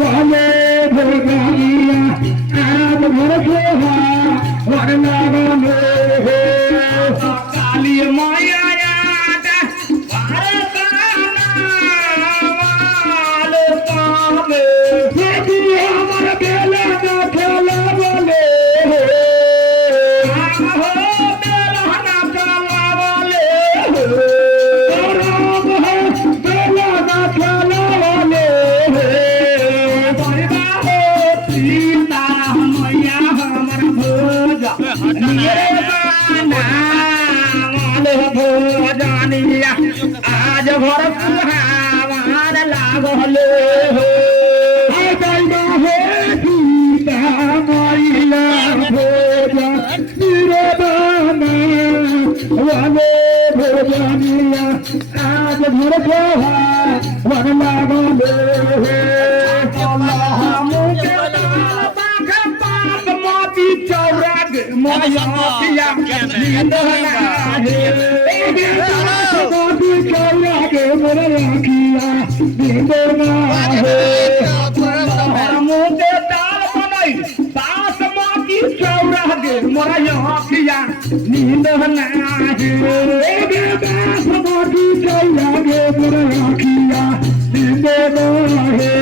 वाले भोगानिया आज घर से वरना बने काली माया आज भर सुहावन लागले सीता मैला भोजन वाले भोजनिया आज भर सुहावन लागले चौराग मोया के मोर राखिया दीदना है मुंडे दाल बनई सास माटी चौरा गे मोर राखिया दीदना है सास माटी चौरा गे मोर राखिया दीदना है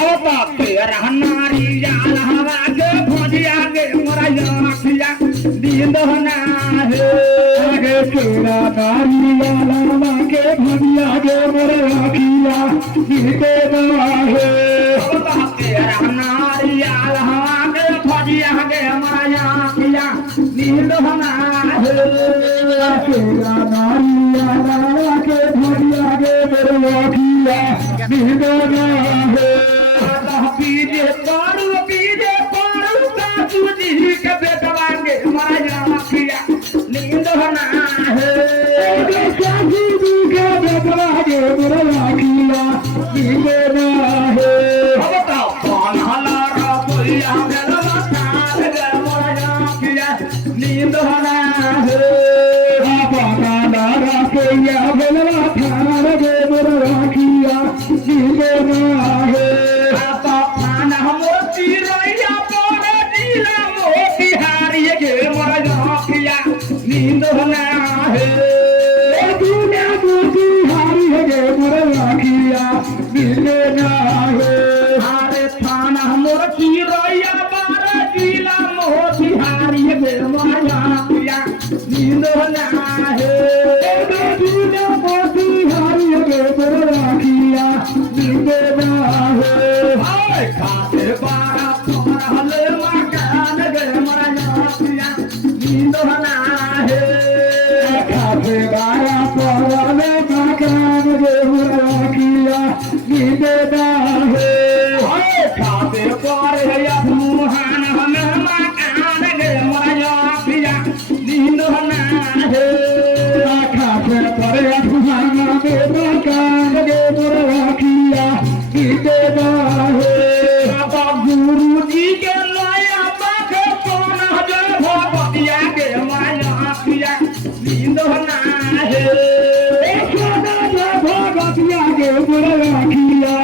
हो बाप तेरा नारी जाल हवा के भजिया गे मोर राखिया दीदना है गे तेरा नारी जाल के भजिया गे मोर राखिया दीदना है तेरा नारिया लहवा के भजिया गे मोर राखिया दीदना है तेरा नारिया लहवा के भजिया गे मोर राखिया दीदना है पीजे पारू सासू जी के बेटवा गे मोर राखिया दीदना है मोर राखिया दीदना है बताओ कौन हलारा बोलिया गलवा काल गे मोर राखिया दीदना है बाबा नारा कोया गलवा काल गे मोर राखिया दीदना है बाबा खाना मोती रैया पोरे दिला मोती हारी गे मोर राखिया दीदना है दीदना है हारे थाना मोर चिरैया बारा जिला मोती हारी गे मोर राखिया दीदना है दीना मोती हारी गे मोर राखिया दीदना है हाय खाते बारा पहले मकान गे मोर राखिया दीदना है खाते बारा पहले मकान गे मोर राखिया दीदना है खाते पर मुहान हमें मकान गे मोर राखिया दीदना है खाते पर मुहान में मकान गे मोर राखिया दीदना है गुरु जी के नया पाख कौन जो भगतिया गे मोर राखिया दीदना है भगतिया गे मोर राखिया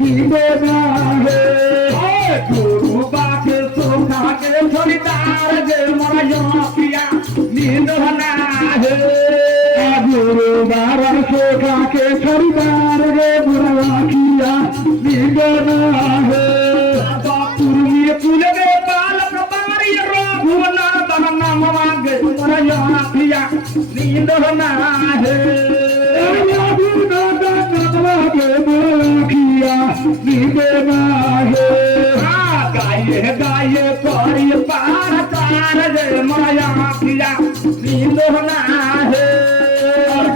दीदना है गुरु बाप सोखा के छोड़ीदार गे मोर राखिया दीदना है गुरु बाबा सोखा के छोड़ीदार गे मोर राखिया दीदना है पुरमी गे बालक बारी रघुनाथ नाम गे मोर राखिया दीदना है दीदना है गाये गाये परी पार तार गे मोर राखिया दीदना है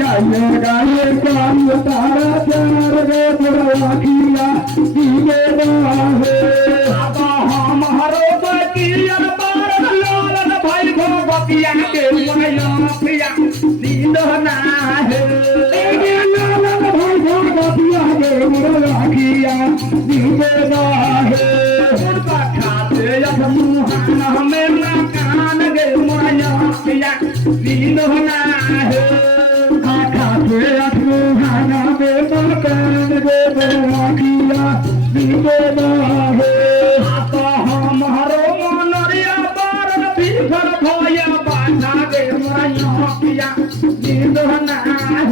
गाये गाये परी पार तार गे मोर राखिया दीदना है हम हरो बकिया बार लालन भाई भगतिया गे मोर राखिया दीदना है लालन भाई भगतिया गे मोर राखिया दीदना है खाते मुहान हमें मकान गे मोर राखिया दीदना है खाते मुहान में मकान गे मोर राखिया दीदना ना है तो हमारो मनरिया बार भीतर भया बाधा दे मोरा किया नींद ना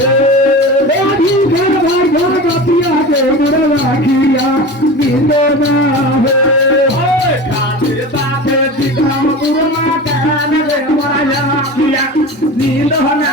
है आधी घर भागा गतिया के मुरला किया नींद ना है ओए खातिर बात विक्रम गुरुमा कान दे मोरा किया नींद ना